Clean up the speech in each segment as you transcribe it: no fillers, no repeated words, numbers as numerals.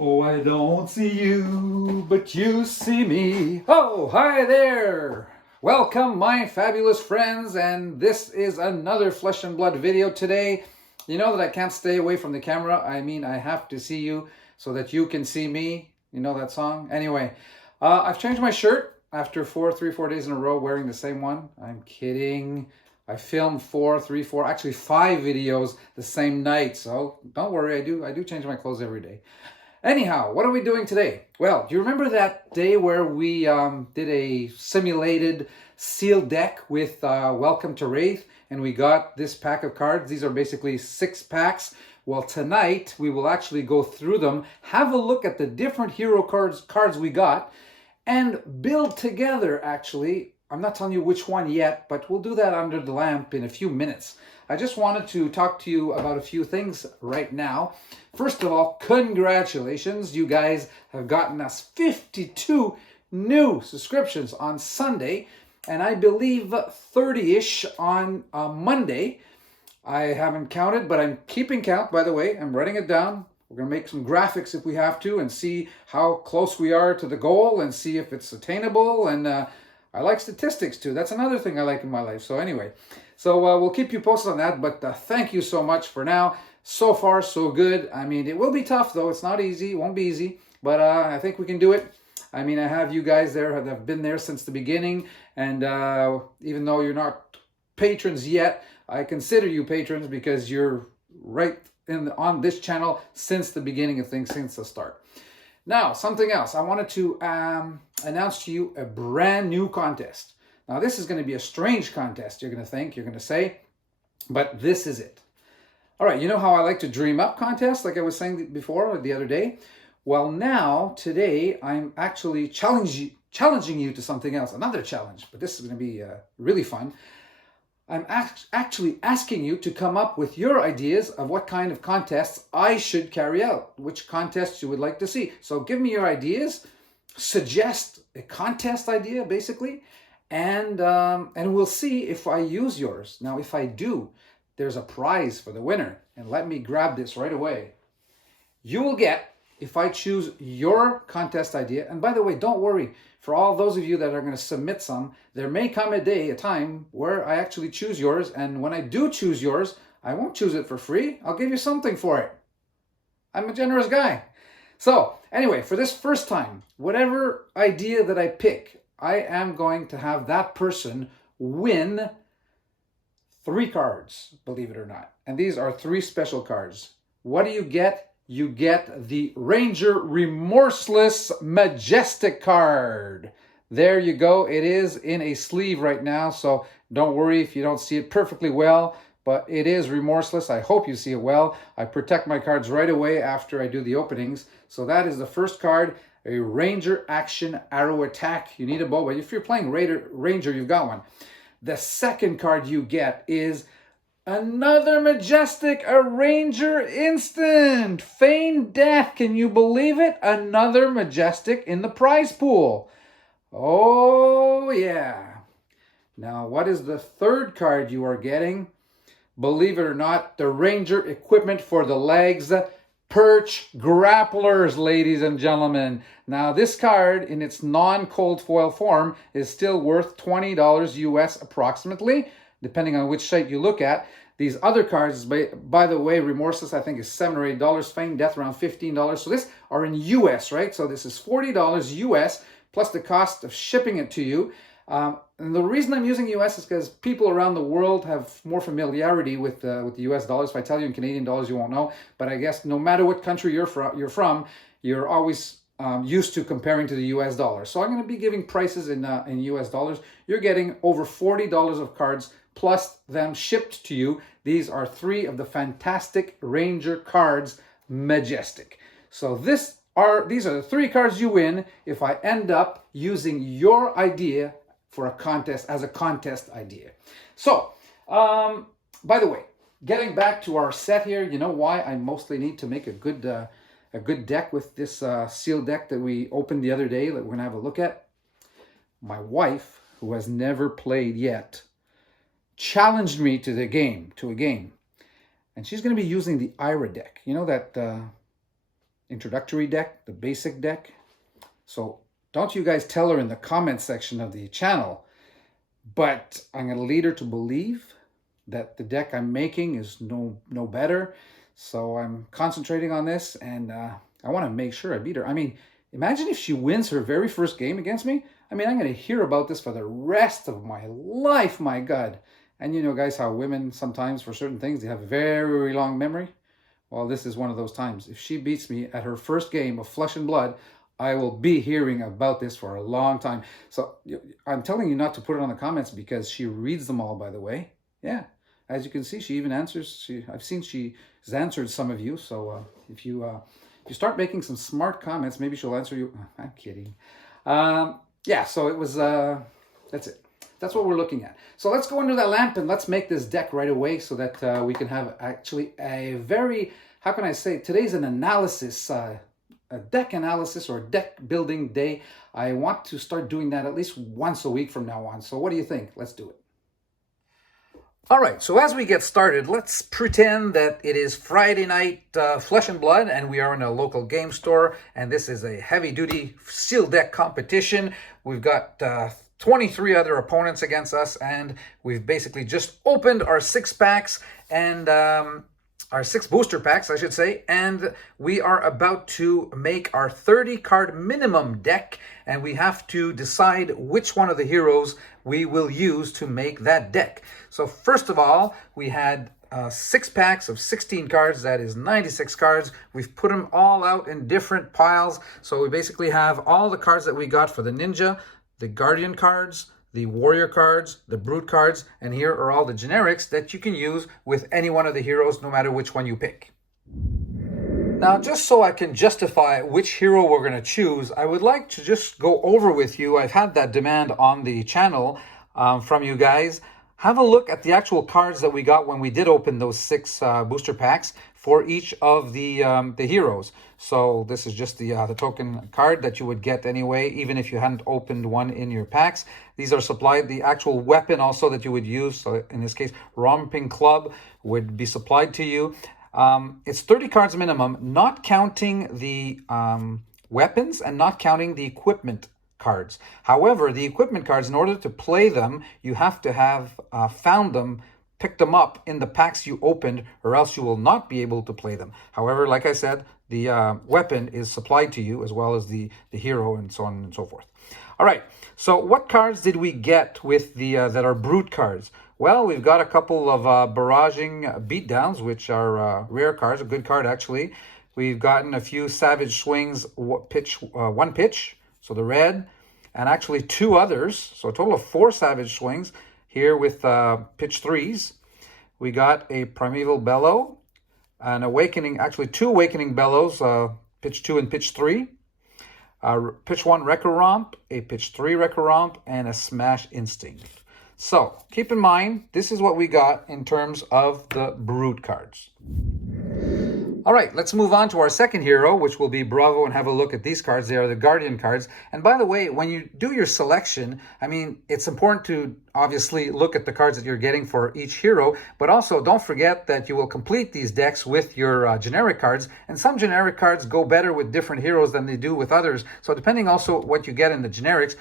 Oh, I don't see you, but you see me. Oh, hi there. Welcome, my fabulous friends, and this is another Flesh and Blood video today. You know that I can't stay away from the camera. I mean, I have to see you so that you can see me. You know that song? Anyway, I've changed my shirt after 4 days in a row wearing the same one. I'm kidding. I filmed actually 5 videos the same night. So don't worry, I do change my clothes every day. Anyhow, what are we doing today? Well, do you remember that day where we did a simulated sealed deck with Welcome to Wraith, and we got this pack of cards? These are basically 6 packs. Well, tonight we will actually go through them, have a look at the different hero cards we got, and build together, actually. I'm not telling you which one yet, but we'll do that under the lamp in a few minutes. I just wanted to talk to you about a few things right now. First of all, congratulations. You guys have gotten us 52 new subscriptions on Sunday, and I believe 30-ish on Monday. I haven't counted, but I'm keeping count, by the way. I'm writing it down. We're going to make some graphics if we have to and see how close we are to the goal and see if it's attainable. And I like statistics too. That's another thing I like in my life. So anyway, we'll keep you posted on that. But thank you so much for now. So far, so good. I mean, it will be tough though. It's not easy. It won't be easy. But I think we can do it. I mean, I have you guys there that have been there since the beginning. And even though you're not patrons yet, I consider you patrons because you're right on this channel since the beginning of things, since the start. Now, something else. I wanted to announce to you a brand new contest. Now, this is going to be a strange contest, you're going to think, you're going to say, but this is it. All right, you know how I like to dream up contests, like I was saying before, the other day? Well, now, today, I'm actually challenging you to something else, another challenge, but this is going to be really fun. I'm actually asking you to come up with your ideas of what kind of contests I should carry out, which contests you would like to see. So give me your ideas, suggest a contest idea, basically, and we'll see if I use yours. Now, if I do, there's a prize for the winner. And let me grab this right away. You will get, if I choose your contest idea, and by the way, don't worry, for all those of you that are going to submit some, there may come a time where I actually choose yours, and when I do choose yours, I won't choose it for free. I'll give you something for it. I'm a generous guy. So, anyway, for this first time, whatever idea that I pick, I am going to have that person win 3 cards, believe it or not. And these are 3 special cards. What do you get? You get the Ranger Remorseless Majestic card. There you go. It is in a sleeve right now, so don't worry if you don't see it perfectly well, but it is remorseless. I hope you see it well. I protect my cards right away after I do the openings. So that is the first card, a Ranger Action Arrow Attack. You need a bow, but if you're playing Ranger, you've got one. The second card you get is another majestic, a Ranger Instant. Feign Death. Can you believe it? Another majestic in the prize pool. Oh, yeah. Now, what is the third card you are getting? Believe it or not, the Ranger Equipment for the Legs. Perch Grapplers, ladies and gentlemen. Now, this card in its non-cold foil form is still worth $20 US approximately, depending on which site you look at. These other cards, by the way, Remorseless, I think is $7 or $8. Feign Death, around $15. So this are in US, right? So this is $40 US, plus the cost of shipping it to you. And the reason I'm using US is because people around the world have more familiarity with the US dollars. If I tell you in Canadian dollars, you won't know. But I guess no matter what country you're from, you're always used to comparing to the US dollar. So I'm going to be giving prices in US dollars. You're getting over $40 of cards, plus them shipped to you. These are 3 of the fantastic Ranger cards, majestic. So these are the 3 cards you win if I end up using your idea for a contest as a contest idea. So, by the way, getting back to our set here, you know why I mostly need to make a good deck with this sealed deck that we opened the other day that we're gonna have a look at? My wife, who has never played yet, challenged me to a game, and she's going to be using the Ira deck. You know that introductory deck, the basic deck. So don't you guys tell her in the comment section of the channel, but I'm going to lead her to believe that the deck I'm making is no better. So I'm concentrating on this, and I want to make sure I beat her. I mean, imagine if she wins her very first game against me. I mean, I'm going to hear about this for the rest of my life, my God. And you know, guys, how women sometimes, for certain things, they have a very long memory. Well, this is one of those times. If she beats me at her first game of Flesh and Blood, I will be hearing about this for a long time. So I'm telling you not to put it on the comments because she reads them all, by the way. Yeah, as you can see, she even answers. I've seen she's answered some of you. So if you start making some smart comments, maybe she'll answer you. I'm kidding. Yeah, so it was, that's it. That's what we're looking at. So let's go under that lamp and let's make this deck right away so that we can have actually a very, how can I say, today's an analysis, a deck analysis or deck building day. I want to start doing that at least once a week from now on. So what do you think? Let's do it. All right, so as we get started, let's pretend that it is Friday night Flesh and Blood and we are in a local game store and this is a heavy-duty sealed deck competition. We've got 23 other opponents against us, and we've basically just opened our 6 packs and our 6 booster packs, I should say, and we are about to make our 30 card minimum deck, and we have to decide which one of the heroes we will use to make that deck. So first of all, we had 6 packs of 16 cards, that is 96 cards. We've put them all out in different piles, so we basically have all the cards that we got for the Ninja, the Guardian cards, the Warrior cards, the Brute cards, and here are all the generics that you can use with any one of the heroes, no matter which one you pick. Now, just so I can justify which hero we're going to choose, I would like to just go over with you. I've had that demand on the channel from you guys. Have a look at the actual cards that we got when we did open those 6 booster packs for each of the heroes. So this is just the token card that you would get anyway, even if you hadn't opened one in your packs. These are supplied. The actual weapon also that you would use, so in this case, Romping Club, would be supplied to you. It's 30 cards minimum, not counting the weapons and not counting the equipment cards. However, the equipment cards, in order to play them, you have to have found them, picked them up in the packs you opened, or else you will not be able to play them. However, like I said, the weapon is supplied to you as well as the hero and so on and so forth. All right, so what cards did we get with the that are Brute cards? Well, we've got a couple of Barraging Beatdowns, which are rare cards, a good card actually. We've gotten a few Savage Swings, one pitch, so the red, and actually 2 others, so a total of 4 Savage Swings here with pitch 3s. We got a Primeval Bellow, an Awakening, actually 2 Awakening Bellows, pitch 2 and pitch 3. Pitch 1 Wrecker Romp, a pitch 3 Wrecker Romp, and a Smash Instinct. So keep in mind, this is what we got in terms of the Brute cards. All right, let's move on to our second hero, which will be Bravo, and have a look at these cards. They are the Guardian cards. And by the way, when you do your selection, I mean, it's important to obviously look at the cards that you're getting for each hero, but also don't forget that you will complete these decks with your generic cards, and some generic cards go better with different heroes than they do with others. So depending also what you get in the generics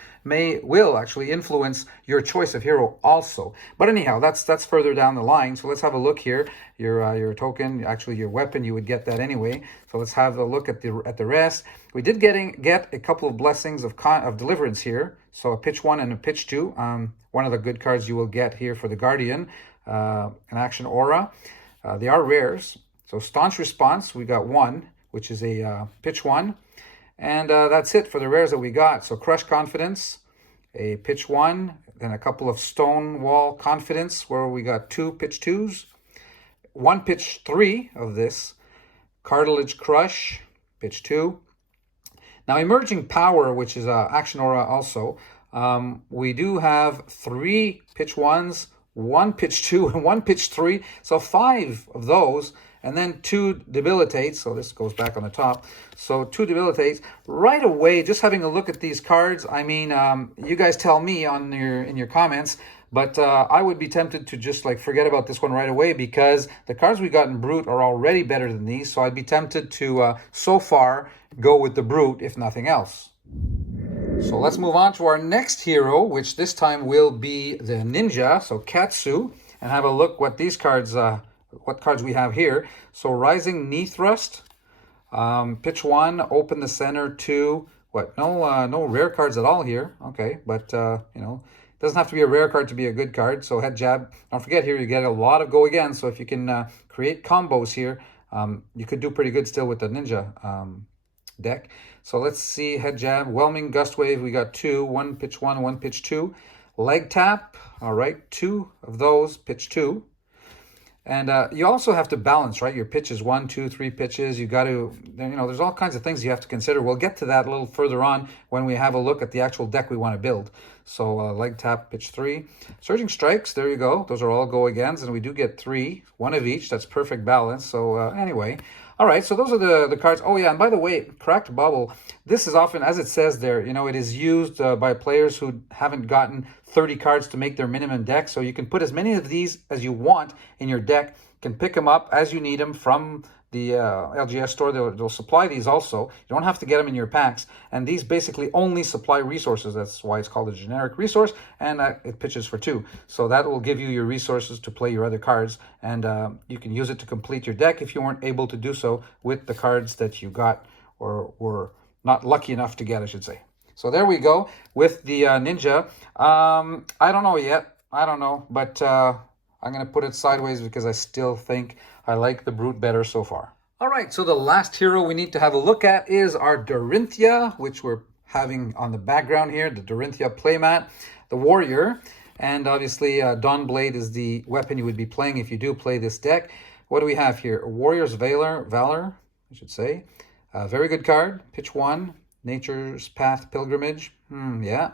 will actually influence your choice of hero also. But anyhow, that's further down the line. So let's have a look here. Your token, actually your weapon, you would get that anyway. So let's have a look at the rest. We did get a couple of blessings of deliverance here. So a pitch 1 and a pitch 2. One of the good cards you will get here for the Guardian, an Action Aura. They are rares. So Staunch Response, we got 1, which is a pitch 1. And that's it for the rares that we got. So Crush Confidence, a pitch 1, then a couple of Stonewall Confidence, where we got 2 pitch 2s. 1 pitch 3 of this, Cartilage Crush, pitch 2. Now Emerging Power, which is Action Aura also, we do have 3 pitch 1s, 1 pitch 2, and 1 pitch 3. So 5 of those, and then 2 Debilitates. So this goes back on the top. So 2 Debilitates. Right away, just having a look at these cards, I mean, you guys tell me in your comments, But I would be tempted to just like forget about this one right away because the cards we got in Brute are already better than these. So I'd be tempted to, so far, go with the Brute if nothing else. So let's move on to our next hero, which this time will be the Ninja, so Katsu, and have a look what these cards, what cards we have here. So Rising Knee Thrust, pitch 1, open the center 2. What? No rare cards at all here. Okay, but you know, it doesn't have to be a rare card to be a good card. So head jab. Don't forget here, you get a lot of go again. So if you can create combos here, you could do pretty good still with the Ninja deck. So let's see, head jab, whelming gust wave. We got 2, 1 pitch 1, 1 pitch 2. Leg tap. All right, 2 of those, pitch 2. And you also have to balance, right? Your pitches, 1, 2, 3 pitches. You got to, you know, there's all kinds of things you have to consider. We'll get to that a little further on when we have a look at the actual deck we want to build. So leg tap, pitch 3. Surging strikes, there you go. Those are all go agains, and we do get 3, 1 of each. That's perfect balance. So anyway, all right. So those are the cards. Oh yeah, and by the way, cracked bubble. This is often, as it says there, you know, it is used by players who haven't gotten 30 cards to make their minimum deck. So you can put as many of these as you want in your deck. You can pick them up as you need them from the LGS store. They'll supply these also. You don't have to get them in your packs. And these basically only supply resources. That's why it's called a generic resource. And it pitches for 2. So that will give you your resources to play your other cards. And you can use it to complete your deck if you weren't able to do so with the cards that you got or were not lucky enough to get, I should say. So there we go with the Ninja. I don't know yet. I don't know. But I'm going to put it sideways because I still think I like the Brute better so far. All right, so the last hero we need to have a look at is our Dorinthia, which we're having on the background here, the Dorinthia playmat, the Warrior. And obviously, Dawnblade is the weapon you would be playing if you do play this deck. What do we have here? Warrior's Valor, I should say. Very good card. Pitch 1, Nature's Path Pilgrimage. Yeah.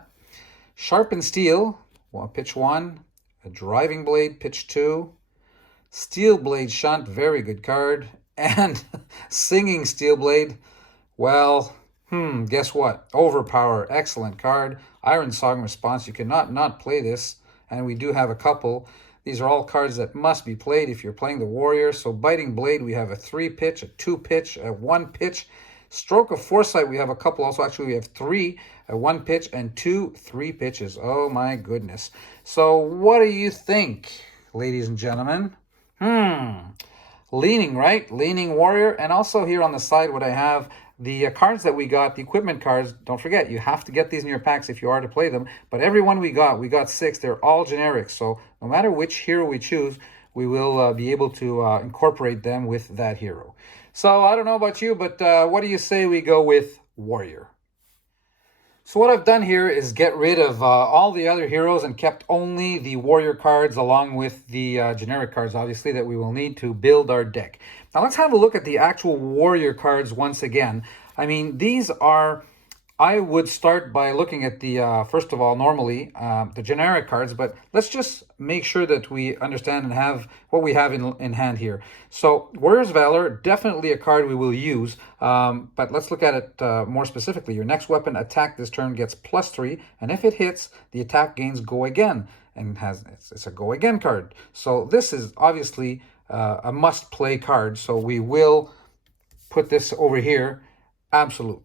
Sharpened Steel, well, pitch 1. A Driving Blade, pitch 2. Steel Blade Shunt, very good card. And Singing Steel Blade, well, guess what? Overpower, excellent card. Iron Song Response, you cannot not play this. And we do have a couple. These are all cards that must be played if you're playing the Warrior. So Biting Blade, we have a 3 pitch, a 2 pitch, a 1 pitch. Stroke of Foresight, we have a couple also. Actually, we have 3, a 1 pitch, and 2 3 pitches. Oh my goodness. So what do you think, ladies and gentlemen? Leaning, right? Leaning Warrior. And also here on the side, what I have, the cards that we got, the equipment cards, don't forget, you have to get these in your packs if you are to play them. But every one we got 6. They're all generic. So no matter which hero we choose, we will be able to incorporate them with that hero. So I don't know about you, but what do you say we go with Warrior? So what I've done here is get rid of all the other heroes and kept only the Warrior cards along with the generic cards, obviously, that we will need to build our deck. Now let's have a look at the actual Warrior cards once again. I mean, these are... I would start by looking at the, first of all, normally, the generic cards, but let's just make sure that we understand and have what we have in hand here. So, Warrior's Valor, definitely a card we will use, but let's look at it more specifically. Your next weapon attack this turn gets +3, and if it hits, the attack gains Go Again, and it's a Go Again card. So this is obviously a must-play card, so we will put this over here, absolute.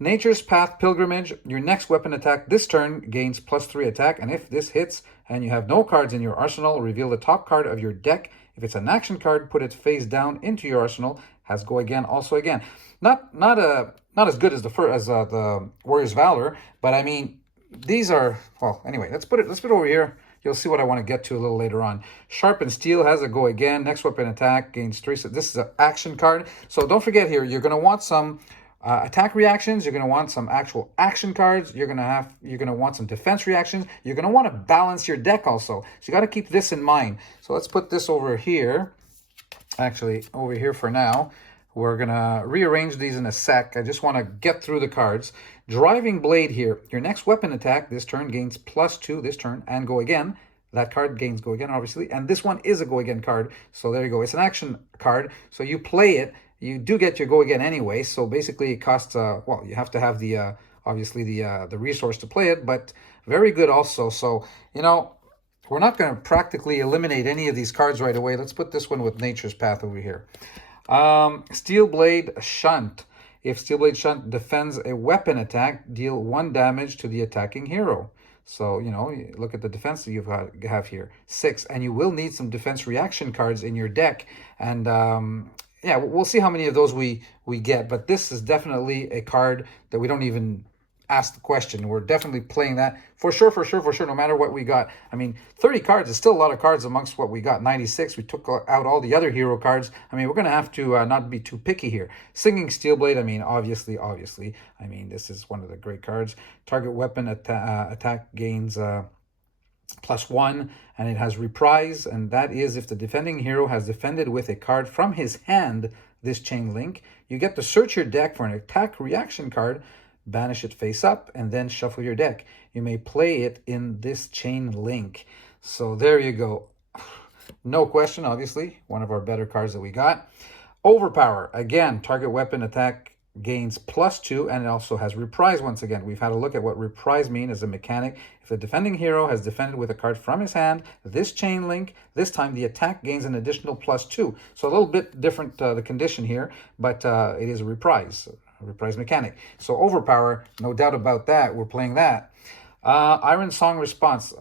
Nature's Path Pilgrimage, your next weapon attack this turn gains +3 attack, and if this hits and you have no cards in your arsenal, reveal the top card of your deck. If it's an action card, put it face down into your arsenal, has Go Again, also again. Not as good as the Warrior's Valor, but I mean, these are, well, anyway, let's put it over here. You'll see what I want to get to a little later on. Sharpened Steel has a Go Again, next weapon attack gains 3. So this is an action card. So don't forget here, you're going to want some attack reactions, you're going to want some actual action cards, you're going to want some defense reactions, you're going to want to balance your deck also. So you got to keep this in mind. So let's put this over here, actually over here for now. We're going to rearrange these in a sec. I just want to get through the cards. Driving Blade here, your next weapon attack this turn gains +2 this turn and Go Again. That card gains Go Again, obviously, and this one is a Go Again card. So there you go. It's an action card, so you play it. You do get your Go Again anyway, so basically it costs, well, you have to have the, obviously, the resource to play it, but very good also. So, you know, We're not going to practically eliminate any of these cards right away. Let's put this one with Nature's Path over here. Steel Blade Shunt. If Steel Blade Shunt defends a weapon attack, deal 1 damage to the attacking hero. So, you know, look at the defense that you have here. 6. And you will need some defense reaction cards in your deck. And yeah, we'll see how many of those we get. But this is definitely a card that we don't even ask the question. We're definitely playing that for sure, no matter what we got. I mean, 30 cards is still a lot of cards amongst what we got. 96, we took out all the other hero cards. I mean, we're going to have to not be too picky here. Singing Steelblade, I mean, obviously. I mean, this is one of the great cards. Target weapon attack gains +1, and it has reprise, and that is if the defending hero has defended with a card from his hand this chain link. You get to search your deck for an attack reaction card, banish it face up, and then shuffle your deck. You may play it in this chain link. So there you go. No question, obviously, one of our better cards that we got. Overpower. Again, target weapon attack gains +2, and it also has reprise once again. We've had a look at what reprise mean as a mechanic. If the defending hero has defended with a card from his hand, this chain link, this time the attack gains an additional +2. So a little bit different, the condition here, but it is a reprise mechanic. So Overpower, no doubt about that. We're playing that. Iron Song Response,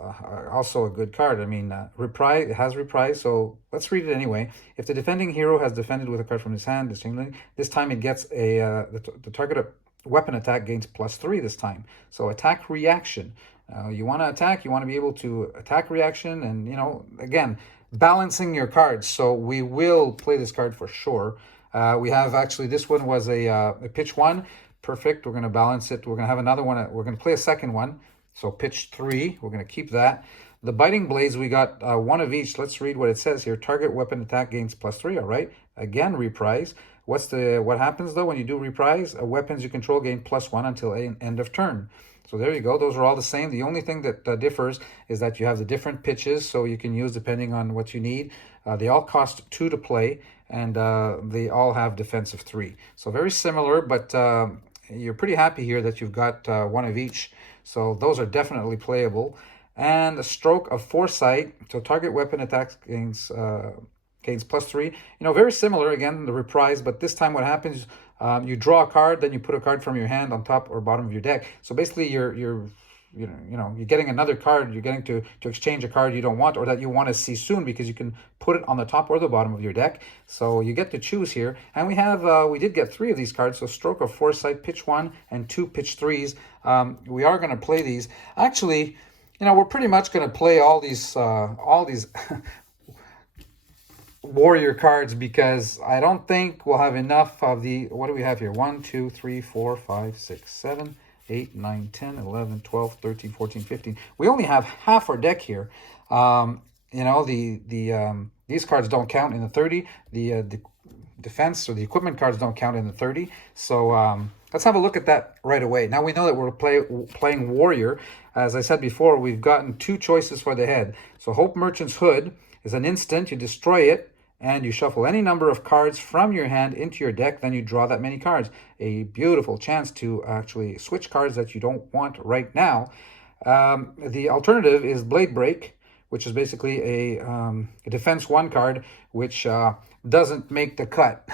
also a good card. I mean, reprise, it has reprise, so let's read it anyway. If the defending hero has defended with a card from his hand, this time it gets the target weapon attack gains +3 this time. So attack reaction. You want to attack, you want to be able to attack reaction, and, you know, again, balancing your cards. So we will play this card for sure. We have actually, this one was a pitch 1. Perfect. We're going to balance it. We're going to have another one. We're going to play a second one. So pitch 3. We're going to keep that. The Biting Blades, we got 1 of each. Let's read what it says here. Target weapon attack gains +3. All right. Again, reprise. What happens though when you do reprise? Weapons you control gain +1 until end of turn. So there you go. Those are all the same. The only thing that differs is that you have the different pitches, so you can use depending on what you need. They all cost 2 to play, and they all have defensive 3. So very similar, but you're pretty happy here that you've got 1 of each. So those are definitely playable. And a Stroke of Foresight. So target weapon attacks gains +3. You know, very similar, again, the reprise, but this time what happens, you draw a card, then you put a card from your hand on top or bottom of your deck. So basically you're getting another card. You're getting to exchange a card you don't want or that you want to see soon, because you can put it on the top or the bottom of your deck. So you get to choose here. And we did get 3 of these cards. So Stroke of Foresight, pitch 1, and 2 pitch 3s. We are going to play these. Actually, you know, we're pretty much going to play all these warrior cards, because I don't think we'll have enough of the, what do we have here? 1, 2, 3, 4, 5, 6, 7, 8, 9, 10, 11, 12, 13, 14, 15. We only have half our deck here. You know, these cards don't count in the 30. The defense or the equipment cards don't count in the 30. So let's have a look at that right away. Now we know that we're playing warrior. As I said before, we've gotten 2 choices for the head. So Hope Merchant's Hood is an instant. You destroy it, and you shuffle any number of cards from your hand into your deck, then you draw that many cards. A beautiful chance to actually switch cards that you don't want right now. The alternative is Blade Break, which is basically a defense 1 card, which doesn't make the cut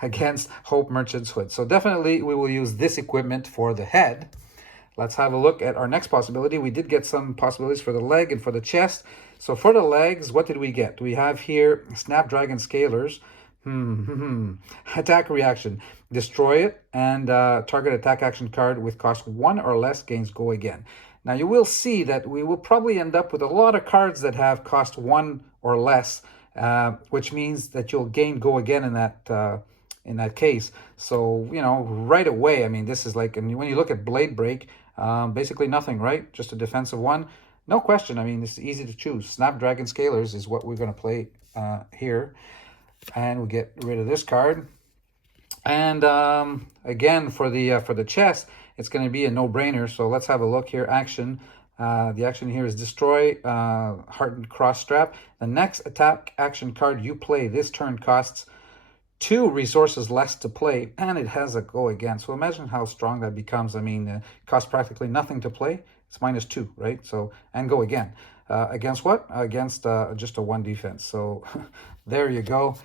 against Hope Merchant's Hood. So definitely we will use this equipment for the head. Let's have a look at our next possibility. We did get some possibilities for the leg and for the chest. So for the legs, what did we get? We have here Snapdragon Scalers. Attack reaction. Destroy it, and target attack action card with cost 1 or less gains Go Again. Now you will see that we will probably end up with a lot of cards that have cost 1 or less, which means that you'll gain Go Again in that case. So, you know, right away, I mean, this is like, and when you look at Blade Break, basically nothing, right? Just a defensive 1. No question. I mean, it's easy to choose. Snapdragon Scalers is what we're going to play here. And we get rid of this card. And again, for the chest, it's going to be a no-brainer. So let's have a look here. Action. The action here is Destroy Hardened Cross Strap. The next attack action card you play this turn costs 2 resources less to play, and it has a go again. So imagine how strong that becomes. I mean, it costs practically nothing to play. It's -2, right? So, and go again. Against what? Against just a 1 defense. So there you go.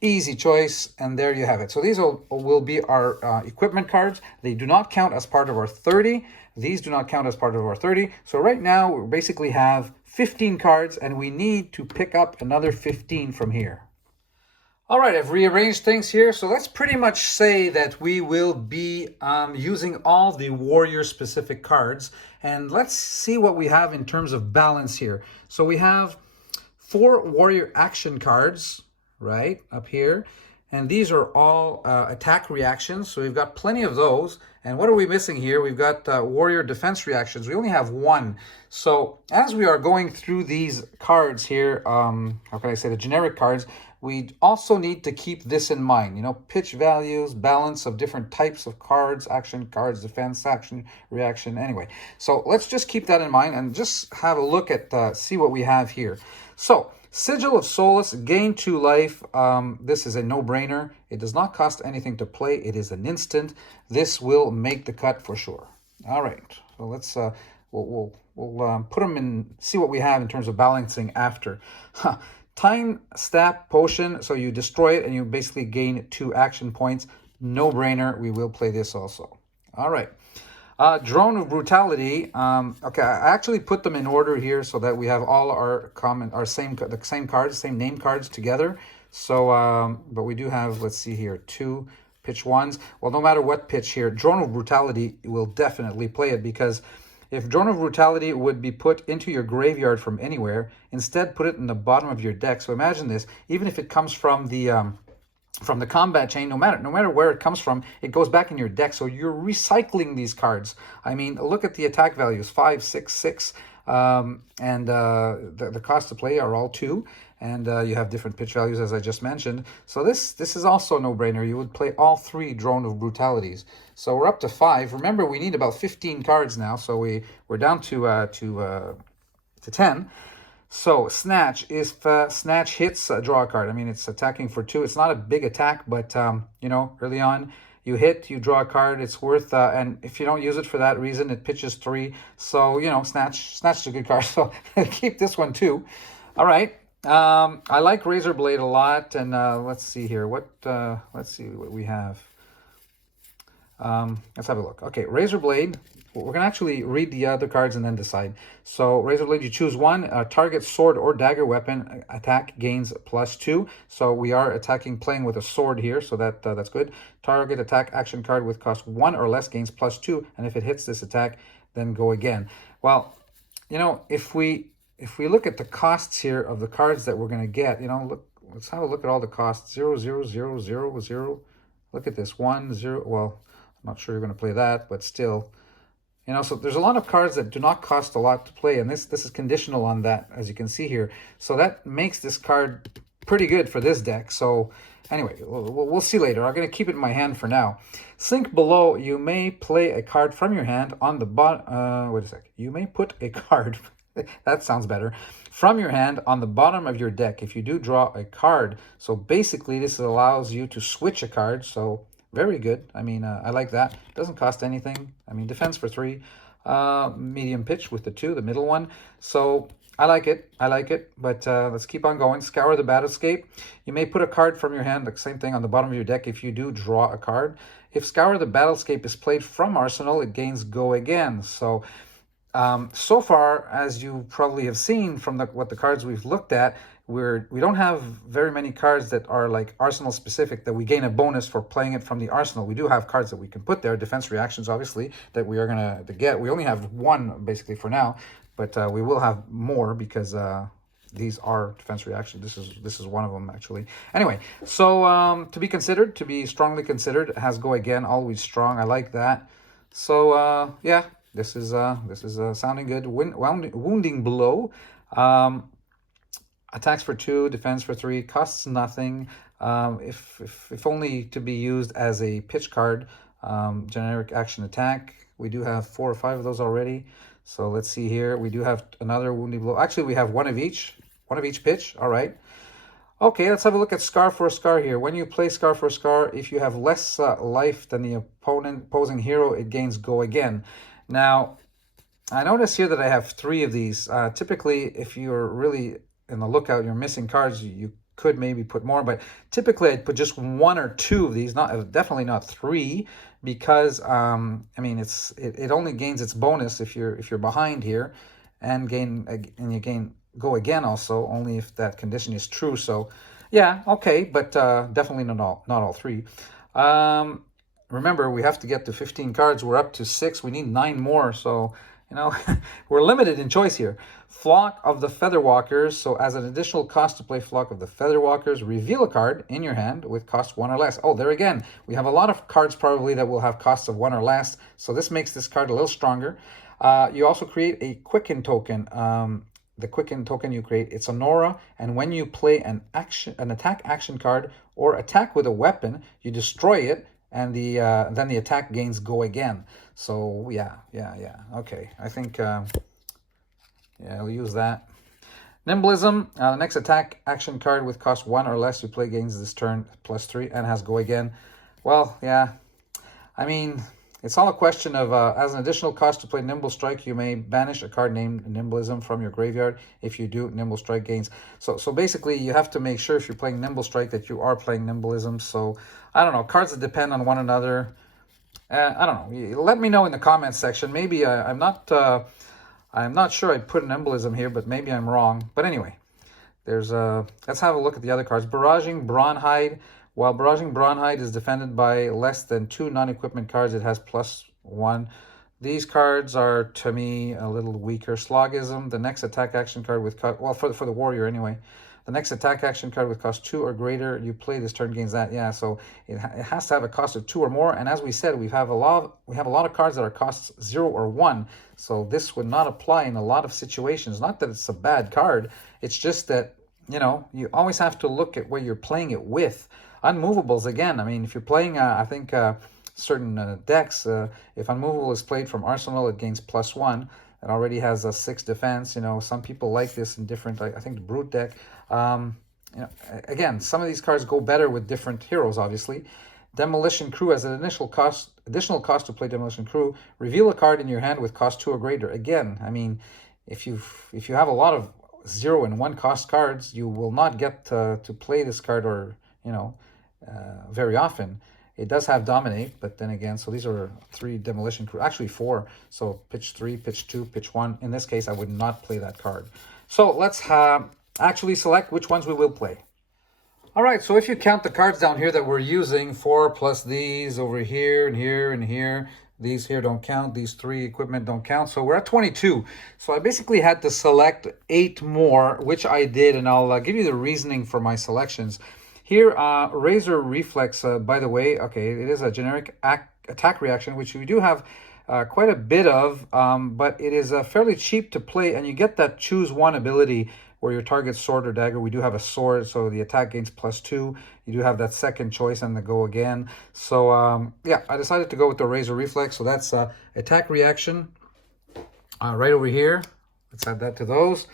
Easy choice, and there you have it. So these will be our equipment cards. They do not count as part of our 30. These do not count as part of our 30. So right now, we basically have 15 cards, and we need to pick up another 15 from here. All right, I've rearranged things here. So let's pretty much say that we will be using all the warrior-specific cards. And let's see what we have in terms of balance here. So we have 4 warrior action cards, right, up here. And these are all attack reactions. So we've got plenty of those. And what are we missing here? We've got warrior defense reactions. We only have 1. So as we are going through these cards here, how can I say, the generic cards, we also need to keep this in mind, you know, pitch values, balance of different types of cards, action cards, defense, action, reaction, anyway. So let's just keep that in mind and just have a look at, see what we have here. So, Sigil of Solace, gain 2 life. This is a no-brainer. It does not cost anything to play. It is an instant. This will make the cut for sure. All right, so let's, we'll put them in, see what we have in terms of balancing after. Time Stap Potion, so you destroy it and you basically gain 2 action points. No brainer, we will play this also. All right. Drone of Brutality. Okay, I actually put them in order here so that we have all our the same cards, same name cards together. So, but we do have, let's see here, 2 pitch 1s. Well, no matter what pitch here, Drone of Brutality will definitely play it, because if Drone of Brutality would be put into your graveyard from anywhere, instead put it in the bottom of your deck. So imagine this, even if it comes from the combat chain, no matter where it comes from, it goes back in your deck. So you're recycling these cards. I mean, look at the attack values, 5, 6, 6. And the cost to play are all 2. And you have different pitch values, as I just mentioned. So this is also a no-brainer. You would play all 3 Drone of Brutalities. So we're up to 5. Remember, we need about 15 cards now. So we're down to 10. So Snatch, if Snatch hits, draw a card. I mean, it's attacking for 2. It's not a big attack, but you know, early on, you hit, you draw a card. It's worth, and if you don't use it for that reason, it pitches 3. So you know, Snatch is a good card. So keep this one too. All right. I like Razor Blade a lot, and let's see here. Let's see what we have. Let's have a look. Okay, Razor Blade. We're going to actually read the other cards and then decide. So, Razor Blade, you choose 1. Target sword or dagger weapon attack gains +2. So, we are playing with a sword here, so that's good. Target attack action card with cost 1 or less gains +2. And if it hits this attack, then go again. Well, you know, if we look at the costs here of the cards that we're going to get, you know, let's have a look at all the costs. 0, 0, 0, 0, 0. Look at this. 1, 0. Well, I'm not sure you're going to play that, but still. You know, so there's a lot of cards that do not cost a lot to play, and this is conditional on that, as you can see here. So that makes this card pretty good for this deck. So anyway, we'll see later. I'm going to keep it in my hand for now. Sink below, you may play a card from your hand on the bottom. Wait a sec. You may put a card, that sounds better, from your hand on the bottom of your deck if you do draw a card. So basically, this allows you to switch a card. So very good. I mean, I like that. Doesn't cost anything. I mean, defense for 3. Medium pitch with the 2, the middle one. So I like it. But let's keep on going. Scour the Battlescape. You may put a card from your hand, the same thing, on the bottom of your deck if you do draw a card. If Scour the Battlescape is played from Arsenal, it gains Go Again. So so far, as you probably have seen from what the cards we've looked at, we don't have very many cards that are like Arsenal specific that we gain a bonus for playing it from the Arsenal. We do have cards that we can put there, defense reactions, obviously, that we are going to get. We only have 1 basically for now, but we will have more because these are defense reactions. This is one of them actually. Anyway, so to be strongly considered, it has Go Again, always strong. I like that. So yeah, this is sounding good. Wounding Blow. Attacks for 2, defense for 3, costs nothing. If only to be used as a pitch card. Generic action attack. We do have 4 or 5 of those already. So let's see here. We do have another Wounding Blow. Actually, we have one of each pitch. All right. Okay, let's have a look at Scar for a Scar here. When you play Scar for a Scar, if you have less life than the opposing hero, it gains Go Again. Now, I notice here that I have 3 of these. Typically, if you're really in the lookout, you're missing cards, you could maybe put more, but typically I'd put just 1 or 2 of these, definitely not 3, because I mean it only gains its bonus if you're behind here, and you gain Go Again also only if that condition is true. So yeah, okay, but definitely not all 3. Remember, we have to get to 15 cards. We're up to 6. We need 9 more. So, you know, we're limited in choice here. Flock of the Featherwalkers. So as an additional cost to play Flock of the Featherwalkers, reveal a card in your hand with cost 1 or less. Oh, there again, we have a lot of cards probably that will have costs of 1 or less. So this makes this card a little stronger. You also create a Quicken token. The Quicken token you create, it's an aura, and when you play an attack action card or attack with a weapon, you destroy it, and then the attack gains Go Again. So yeah. Okay, I think yeah, we'll use that. Nimblism, the next attack action card with cost 1 or less you play gains this turn +3 and has Go Again. Well, yeah, I mean, it's all a question of, as an additional cost to play Nimble Strike, you may banish a card named Nimblism from your graveyard. If you do, Nimble Strike gains. So basically, you have to make sure if you're playing Nimble Strike that you are playing Nimblism. So, I don't know, cards that depend on one another. I don't know. Let me know in the comments section. Maybe I'm not sure I'd put an Nimblism here, but maybe I'm wrong. But anyway, let's have a look at the other cards. Barraging Brawnhide. While Barraging Brawnhide is defended by less than 2 non-equipment cards, it has +1. These cards are, to me, a little weaker. Slogism, the next attack action card with cost, well, for the warrior anyway. The next attack action card with cost 2 or greater, you play this turn gains that. Yeah, so it has to have a cost of 2 or more. And as we said, we have a lot of cards that are costs 0 or 1. So this would not apply in a lot of situations. Not that it's a bad card. It's just that, you know, you always have to look at where you're playing it with. Unmovables, again, I mean, if you're playing, I think, certain decks, if Unmovable is played from Arsenal, it gains +1. It already has a 6 defense. You know, some people like this in different, I think, the Brute deck. You know, again, some of these cards go better with different heroes, obviously. Demolition Crew, as an additional cost to play Demolition Crew, reveal a card in your hand with cost 2 or greater. Again, I mean, if you have a lot of 0 and 1 cost cards, you will not get to play this card, or, you know, very often. It does have Dominate, but then again, so these are 3 Demolition Crew, actually 4. So pitch 3, pitch 2, pitch 1. In this case, I would not play that card. So let's actually select which ones we will play. All right, so if you count the cards down here that we're using, 4 plus these over here and here and here, these here don't count, these 3 equipment don't count, so we're at 22. So I basically had to select 8 more, which I did, and I'll give you the reasoning for my selections. Here, Razor Reflex, by the way, okay, it is a generic attack reaction, which we do have quite a bit of, but it is fairly cheap to play, and you get that choose one ability where your target's sword or dagger. We do have a sword, so the attack gains +2. You do have that second choice and the Go Again. So, yeah, I decided to go with the Razor Reflex, so that's attack reaction right over here. Let's add that to those.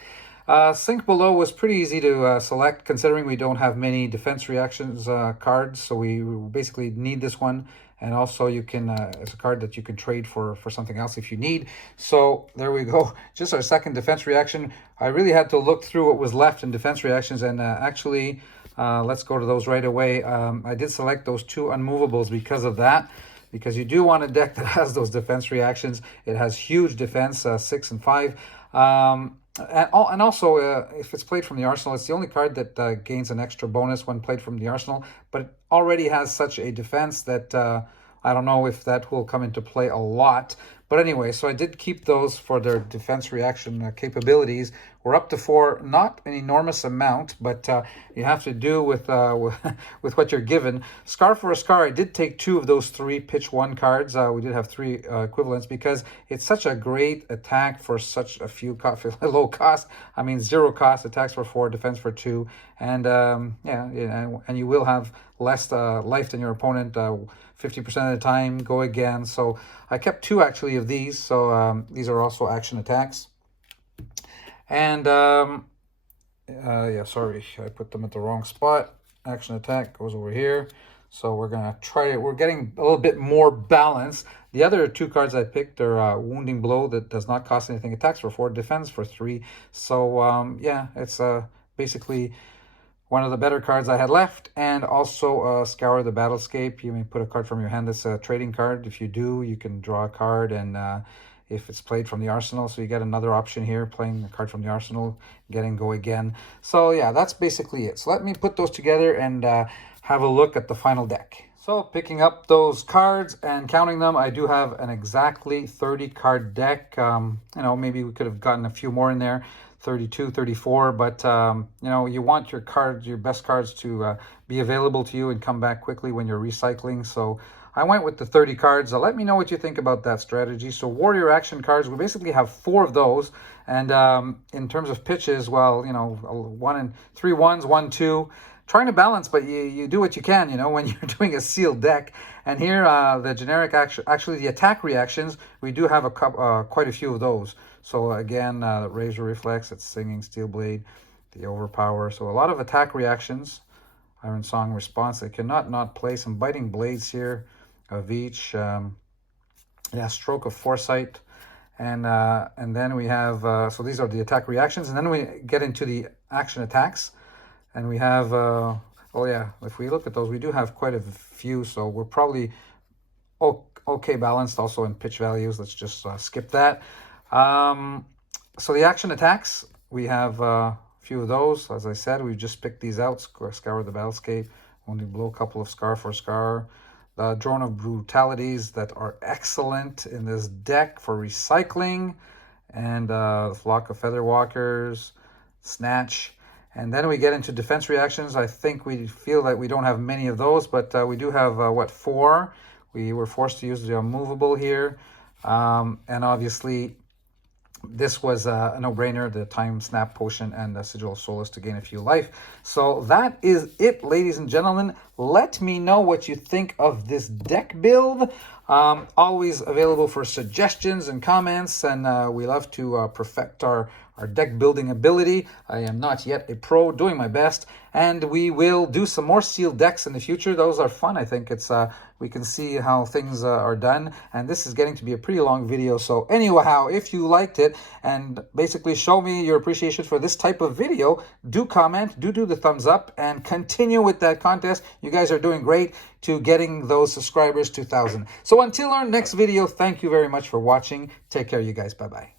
Sink Below was pretty easy to select, considering we don't have many defense reactions cards, so we basically need this one. And also you can, it's a card that you can trade for something else if you need. So there we go, just our second defense reaction. I really had to look through what was left in defense reactions, and actually, let's go to those right away. I did select those 2 Unmovables because of that, because you do want a deck that has those defense reactions. It has huge defense, 6 and 5. And also, if it's played from the Arsenal, it's the only card that gains an extra bonus when played from the Arsenal, but it already has such a defense that I don't know if that will come into play a lot. But anyway, so I did keep those for their defense reaction capabilities. We're up to 4, not an enormous amount, but you have to do with with what you're given. Scar for a Scar, I did take 2 of those 3 pitch 1 cards. We did have 3 equivalents, because it's such a great attack for such a few low cost. I mean, 0 cost, attacks for 4, defense for 2, and yeah, and you will have less life than your opponent 50% of the time. Go Again. So I kept 2 actually of these. So these are also action attacks. And Yeah, sorry, I put them at the wrong spot. Action attack goes over here. So we're gonna try it. We're getting a little bit more balance. The other two cards I picked are Wounding Blow that does not cost anything, attacks for 4, defense for 3. So yeah, it's basically one of the better cards I had left. And also Scour the Battlescape. You may put a card from your hand that's a trading card. If you do, you can draw a card, and if it's played from the arsenal, so you get another option here, playing a card from the arsenal, getting go again. So yeah, that's basically it. So let me put those together and have a look at the final deck. So picking up those cards and counting them, I do have an exactly 30 card deck. You know, maybe we could have gotten a few more in there, 32, 34, but you know, you want your cards, your best cards to be available to you and come back quickly when you're recycling. So I went with the 30 cards. Let me know what you think about that strategy. So warrior action cards, we basically have 4 of those. And in terms of pitches, well, you know, 1 and 3 ones, 1, 2. Trying to balance, but you do what you can, you know, when you're doing a sealed deck. And here, the generic action, actually the attack reactions, we do have quite a few of those. So again, Razor Reflex, it's Singing Steel Blade, the Overpower. So a lot of attack reactions. Iron Song Response, I cannot not play some Biting Blades here of each. Yeah, Stroke of Foresight. And then we have, so these are the attack reactions. And then we get into the action attacks. And we have, oh yeah, if we look at those, we do have quite a few. So we're probably okay balanced also in pitch values. Let's just skip that. So the action attacks, we have a few of those. As I said, we just picked these out. Scour the Battlescape, Wounding Blow, a couple of Scar for Scar. The Drone of Brutalities that are excellent in this deck for recycling. And the Flock of Featherwalkers, Snatch. And then we get into defense reactions. I think we feel that we don't have many of those, but we do have, 4? We were forced to use the Unmovable here. And obviously, this was a no-brainer, the Time Snap Potion and the Sigil of Solace to gain a few life. So that is it, ladies and gentlemen. Let me know what you think of this deck build. Always available for suggestions and comments, and we love to perfect our deck building ability. I am not yet a pro, doing my best, and we will do some more sealed decks in the future. Those are fun. I think it's we can see how things are done, and this is getting to be a pretty long video. So anyhow, if you liked it and basically show me your appreciation for this type of video, do comment, do the thumbs up, and continue with that contest. You guys are doing great to getting those subscribers to 1,000. So until our next video, thank you very much for watching. Take care, you guys. Bye-bye.